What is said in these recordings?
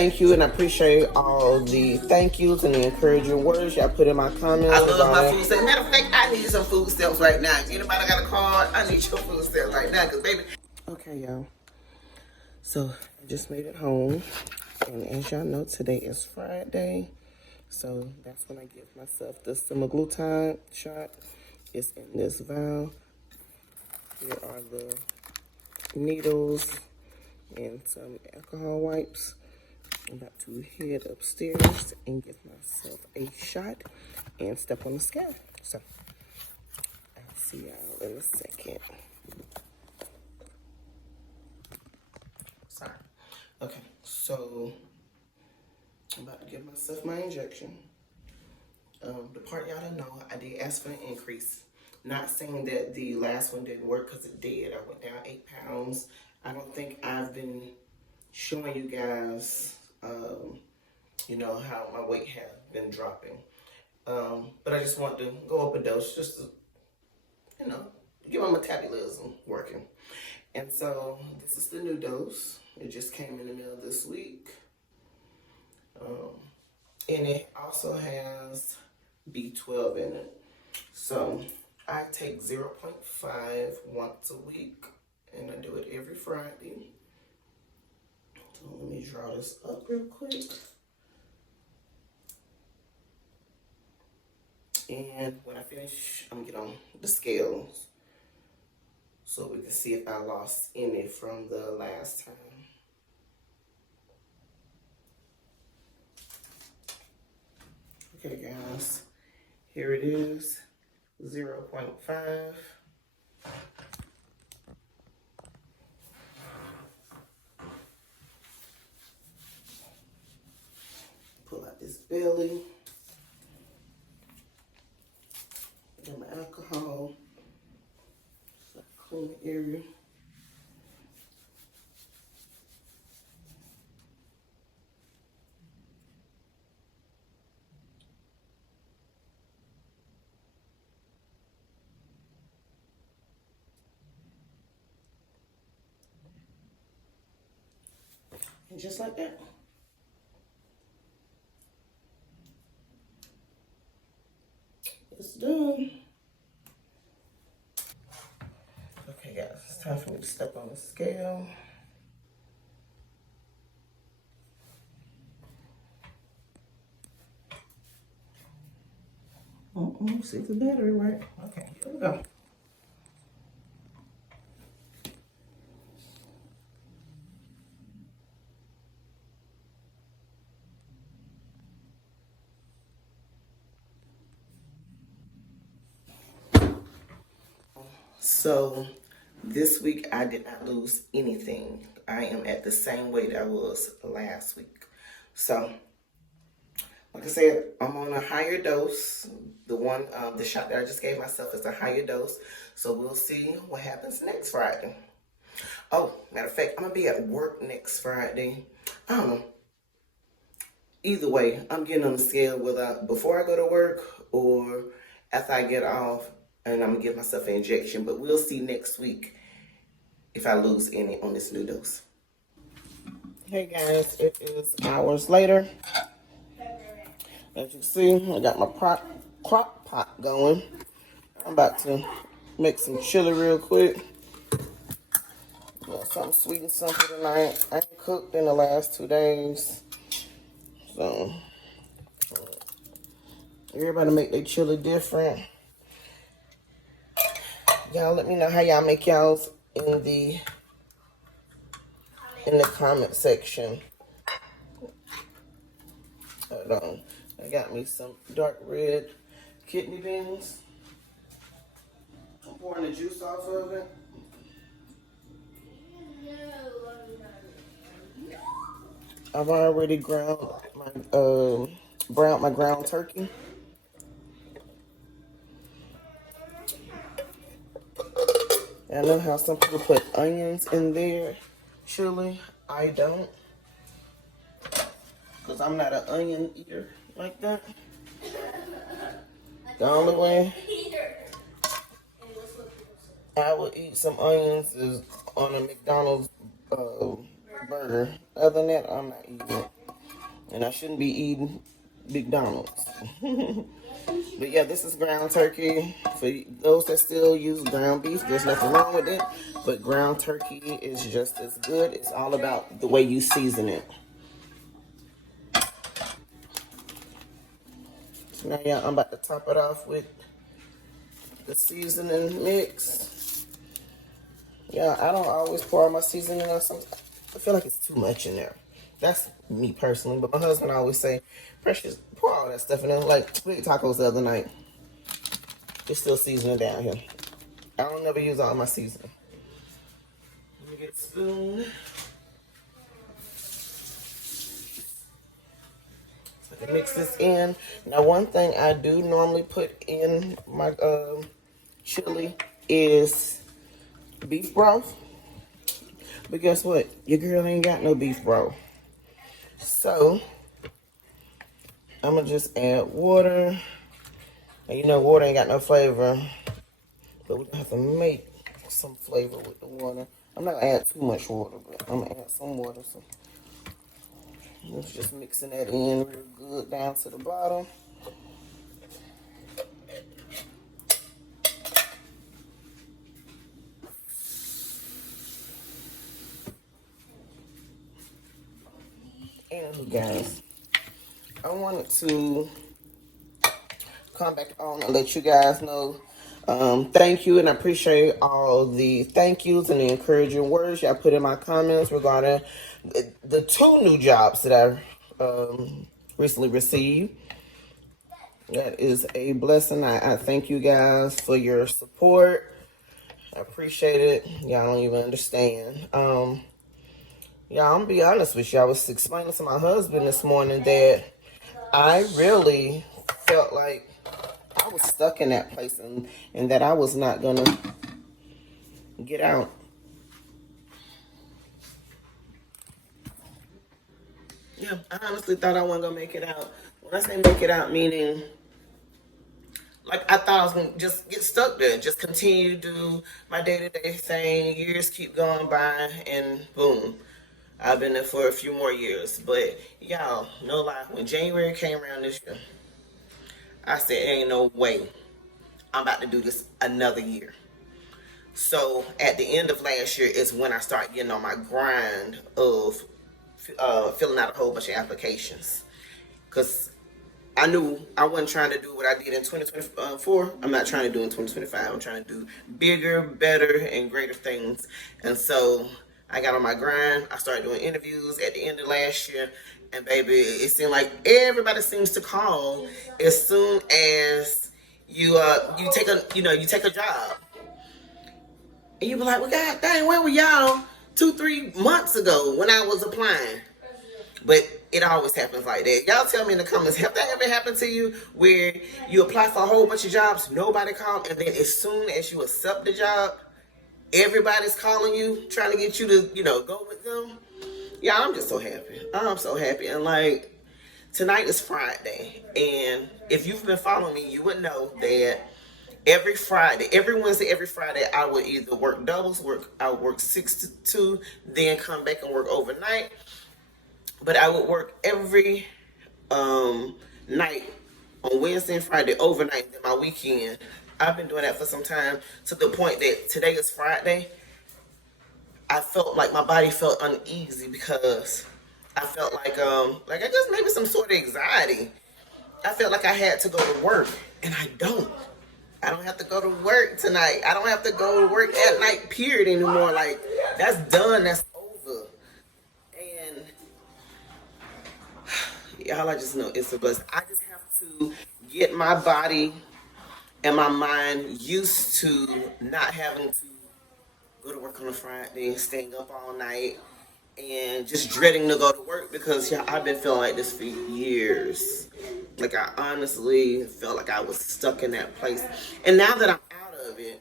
Thank you, and I appreciate all the thank yous and the encouraging words y'all put in my comments. I love my food stamps. Matter of fact, I need some food stamps right now. Anybody got a card? I need your food stamps right now, cause baby. Okay, y'all. So I just made it home, and as y'all know, today is Friday, so that's when I give myself the semaglutide shot. It's in this vial. Here are the needles and some alcohol wipes. I'm about to head upstairs and give myself a shot and step on the scale. So I'll see y'all in a second. Sorry. Okay, so I'm about to give myself my injection. The part y'all don't know, I did ask for an increase. Not saying that the last one didn't work, because it did. I went down 8 pounds. I don't think I've been showing you guys, you know, how my weight has been dropping. But I just want to go up a dose just to, you know, get my metabolism working. And so this is the new dose. It just came in the mail this week. And it also has B12 in it. So I take 0.5 once a week, and I do it every Friday. So let me draw this up real quick. And when I finish, I'm gonna get on the scales so we can see if I lost any from the last time. Okay, guys, here it is, 0.5. Pull out this belly. Get my alcohol. So I clean the area. And just like that. It's done. Okay, guys, it's time for me to step on the scale. See the battery right. Okay, here we go. So this week I did not lose anything. I am at the same weight I was last week. So like I said, I'm on a higher dose. The shot that I just gave myself is a higher dose. So we'll see what happens next Friday. Oh, matter of fact, I'm gonna be at work next Friday. I don't know. Either way, I'm getting on the scale before I go to work or after I get off, and I'm gonna give myself an injection. But we'll see next week if I lose any on this new dose. Hey guys, it is hours later. As you see, I got my crock pot going. I'm about to make some chili real quick. Something sweet and simple tonight. I ain't cooked in the last 2 days. So, everybody make their chili different. Y'all let me know how y'all make y'all's in the comment section. Hold on. I got me some dark red kidney beans. I'm pouring the juice off of it. I've already ground my ground turkey. I know how some people put onions in their chili. I don't, because I'm not an onion eater like that. The only way I would eat some onions is on a McDonald's burger. Other than that, I'm not eating it. And I shouldn't be eating McDonald's. But yeah, this is ground turkey. For those that still use ground beef, there's nothing wrong with it. But ground turkey is just as good. It's all about the way you season it. So now, yeah, I'm about to top it off with the seasoning mix. Yeah, I don't always pour all my seasoning on something. I feel like it's too much in there. That's me personally, but my husband always say, Precious, pour all that stuff in there. Like, we ate tacos the other night. It's still seasoning down here. I don't never use all my seasoning. Let me get a spoon. So I can mix this in. Now, one thing I do normally put in my chili is beef broth. But guess what? Your girl ain't got no beef broth. So, I'm going to just add water. And you know, water ain't got no flavor. But we're going to have to make some flavor with the water. I'm not going to add too much water, but I'm going to add some water. So, let's just mixing that in real good down to the bottom. And guys, I wanted to come back on and let you guys know thank you, and I appreciate all the thank yous and the encouraging words y'all put in my comments regarding the 2 new jobs that I recently received. That is a blessing. I thank you guys for your support. I appreciate it. Y'all don't even understand. Y'all, I'm gonna be honest with you. I was explaining to my husband this morning that I really felt like I was stuck in that place and that I was not gonna get out. Yeah, I honestly thought I wasn't gonna make it out. When I say make it out, meaning like I thought I was gonna just get stuck there, just continue to do my day-to-day thing. Years keep going by, and boom, I've been there for a few more years. But y'all, no lie, when January came around this year, I said, ain't no way I'm about to do this another year. So at the end of last year is when I started getting on my grind of filling out a whole bunch of applications. Because I knew I wasn't trying to do what I did in 2024. I'm not trying to do in 2025. I'm trying to do bigger, better, and greater things. And so I got on my grind. I started doing interviews at the end of last year. And baby, it seemed like everybody seems to call as soon as you take a job. And you be like, well, God dang, where were y'all 2-3 months ago when I was applying? But it always happens like that. Y'all tell me in the comments, have that ever happened to you where you apply for a whole bunch of jobs, nobody called, and then as soon as you accept the job, everybody's calling you, trying to get you to, go with them? Yeah, I'm just so happy. I'm so happy. And like, tonight is Friday. And if you've been following me, you would know that every Wednesday, every Friday, I would either work doubles, I would work 6 to 2, then come back and work overnight. But I would work every night on Wednesday and Friday overnight, then my weekend. I've been doing that for some time, to the point that today is Friday. I felt like my body felt uneasy because I felt like I guess maybe some sort of anxiety. I felt like I had to go to work, and I don't. I don't have to go to work tonight. I don't have to go to work at night, period, anymore. Like, that's done. That's over. And y'all, I just know it's a blessing. I just have to get my body and my mind used to not having to go to work on a Friday, staying up all night, and just dreading to go to work because I've been feeling like this for years. Like, I honestly felt like I was stuck in that place. And now that I'm out of it,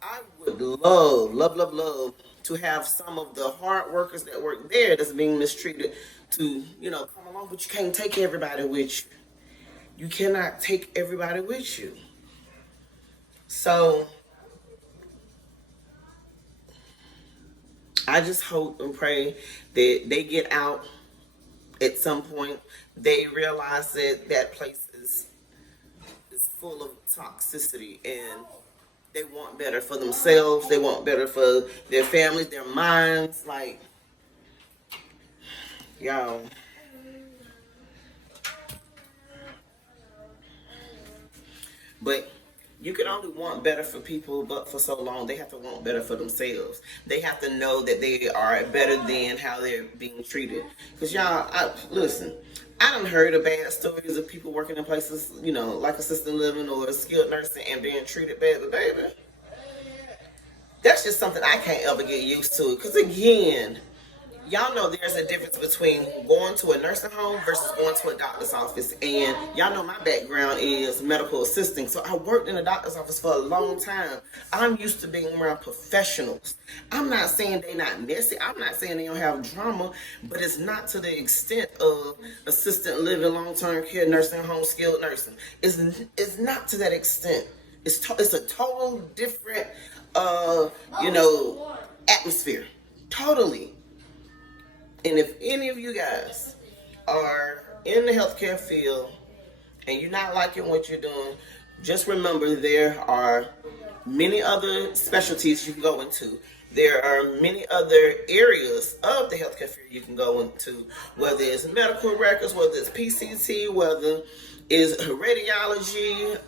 I would love to have some of the hard workers that work there that's being mistreated to, come along, but you can't take everybody with you. You cannot take everybody with you. So I just hope and pray that they get out at some point they realize that that place is full of toxicity, and they want better for themselves, they want better for their families, their minds. Like, y'all, but you can only want better for people, but for so long. They have to want better for themselves. They have to know that they are better than how they're being treated. Because y'all, listen, I done heard of bad stories of people working in places, you know, like assisted living or skilled nursing and being treated badly, baby. That's just something I can't ever get used to. Because again, y'all know there's a difference between going to a nursing home versus going to a doctor's office. And y'all know my background is medical assisting. So I worked in a doctor's office for a long time. I'm used to being around professionals. I'm not saying they're not messy. I'm not saying they don't have drama. But it's not to the extent of assisted living, long-term care, nursing home, skilled nursing. It's not to that extent. It's a total different, atmosphere. Totally. And if any of you guys are in the healthcare field and you're not liking what you're doing, just remember there are many other specialties you can go into. There are many other areas of the healthcare field you can go into, whether it's medical records, whether it's PCT, whether it's radiology.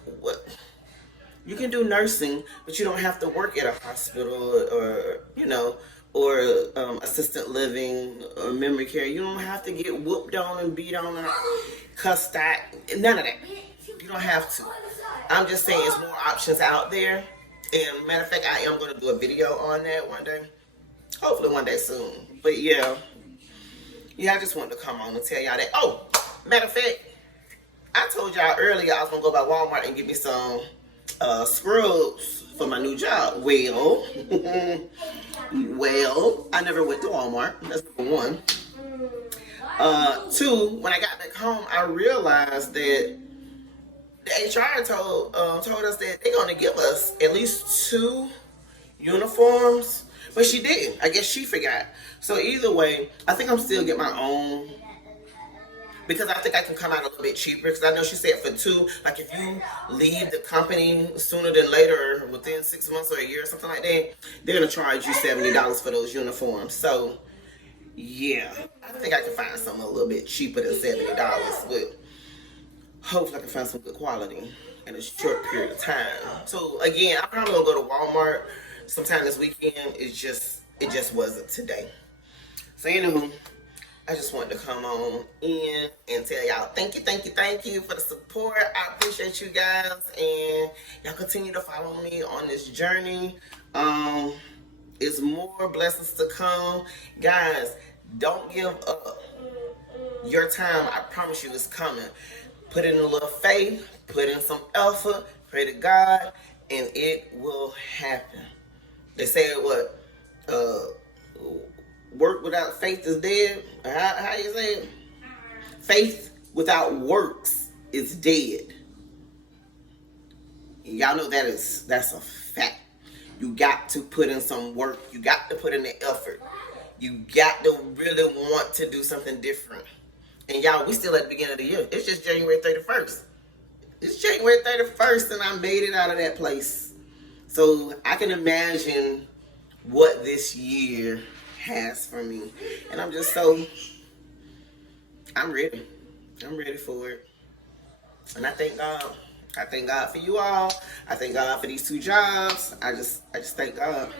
You can do nursing, but you don't have to work at a hospital or assisted living or memory care. You don't have to get whooped on and beat on and cussed at. None of that. You don't have to. I'm just saying there's more options out there. And matter of fact, I am going to do a video on that one day. Hopefully one day soon. But yeah, I just wanted to come on and tell y'all that. Oh, matter of fact, I told y'all earlier I was going to go by Walmart and get me some scrubs for my new job. Well, I never went to Walmart. That's number one. Two, when I got back home, I realized that the HR told us that they're going to give us at least 2 uniforms, but she didn't. I guess she forgot. So either way, I think I'm still get my own, because I think I can come out a little bit cheaper. Because I know she said for 2, like if you leave the company sooner than later, or within 6 months or a year or something like that, they're gonna charge you $70 for those uniforms. So yeah, I think I can find something a little bit cheaper than $70, but hopefully I can find some good quality in a short period of time. So again, I'm probably gonna go to Walmart sometime this weekend. It just wasn't today. So anywho, I just wanted to come on in and tell y'all thank you for the support. I appreciate you guys, and y'all continue to follow me on this journey. It's more blessings to come. Guys, don't give up. Your time, I promise you, is coming. Put in a little faith, put in some effort, pray to God, and it will happen. They say what? Work without faith is dead. How you say it? Faith without works is dead. Y'all know that's a fact. You got to put in some work. You got to put in the effort. You got to really want to do something different. And y'all, we still at the beginning of the year. It's just January 31st. It's January 31st, and I made it out of that place. So I can imagine what this year has for me. And I'm ready. I'm ready for it. And I thank God. I thank God for you all. I thank God for these 2 jobs. I just thank God.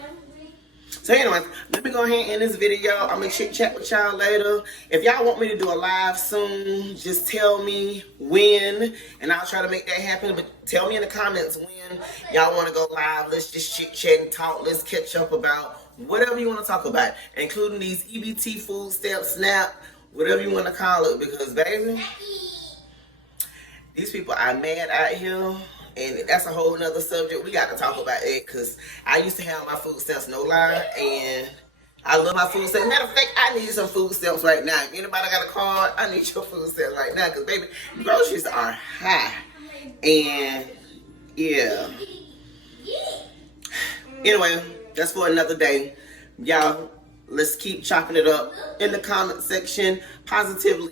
So anyway, let me go ahead and end this video. I'm going to chat with y'all later. If y'all want me to do a live soon, just tell me when, and I'll try to make that happen. But tell me in the comments when y'all want to go live. Let's just chit chat and talk. Let's catch up about whatever you want to talk about, including these EBT, food stamps, SNAP, whatever you want to call it. Because, baby, these people are mad out here. And that's a whole nother subject. We got to talk about it, because I used to have my food stamps, no lie, and I love my food stamps. Matter of fact, I need some food stamps right now. If anybody got a card, I need your food stamps right now, because, baby, groceries are high. And, yeah. Anyway, that's for another day. Y'all, Let's keep chopping it up in the comment section. Positivity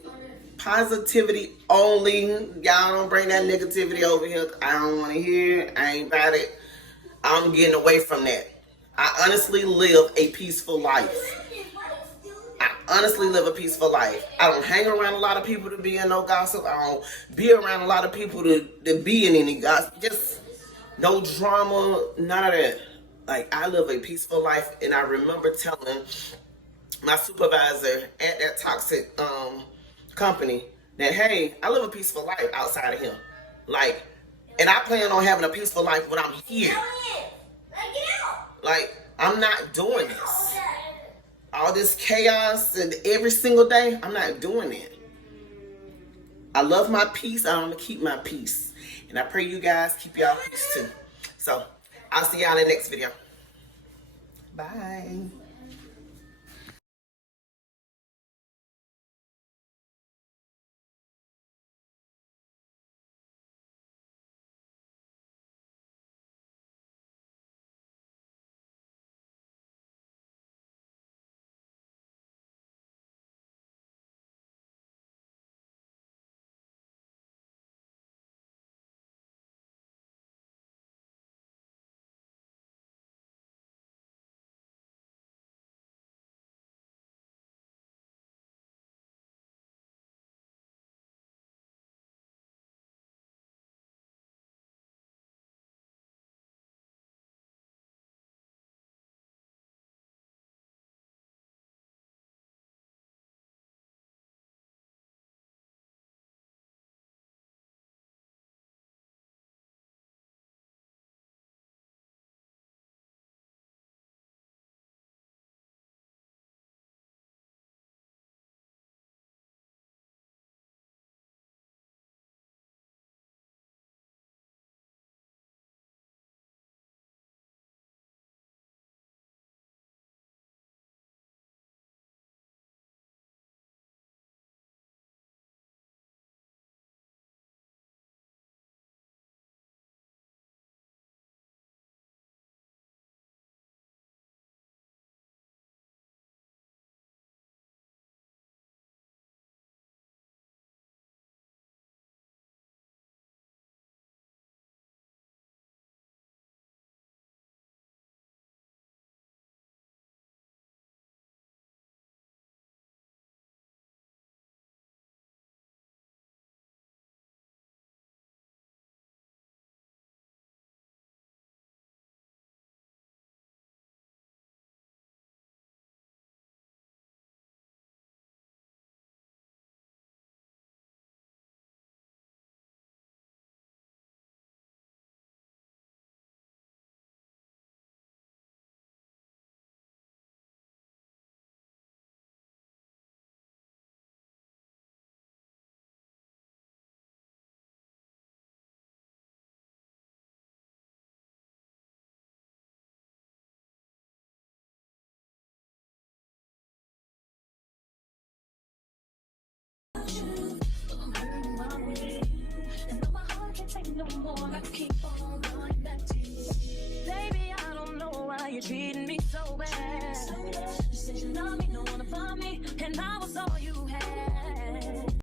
only. Y'all don't bring that negativity over here. I don't want to hear it. I ain't about it. I'm getting away from that. I honestly live a peaceful life. I honestly live a peaceful life. I don't hang around a lot of people to be in no gossip. I don't be around a lot of people to be in any gossip. Just no drama, none of that. Like, I live a peaceful life, and I remember telling my supervisor at that toxic company that, hey, I live a peaceful life outside of him. Like, and I plan on having a peaceful life when I'm here. Like, I'm not doing this. All this chaos and every single day, I'm not doing it. I love my peace. I'm going to keep my peace. And I pray you guys keep y'all peace too. So, I'll see y'all in the next video. Bye. You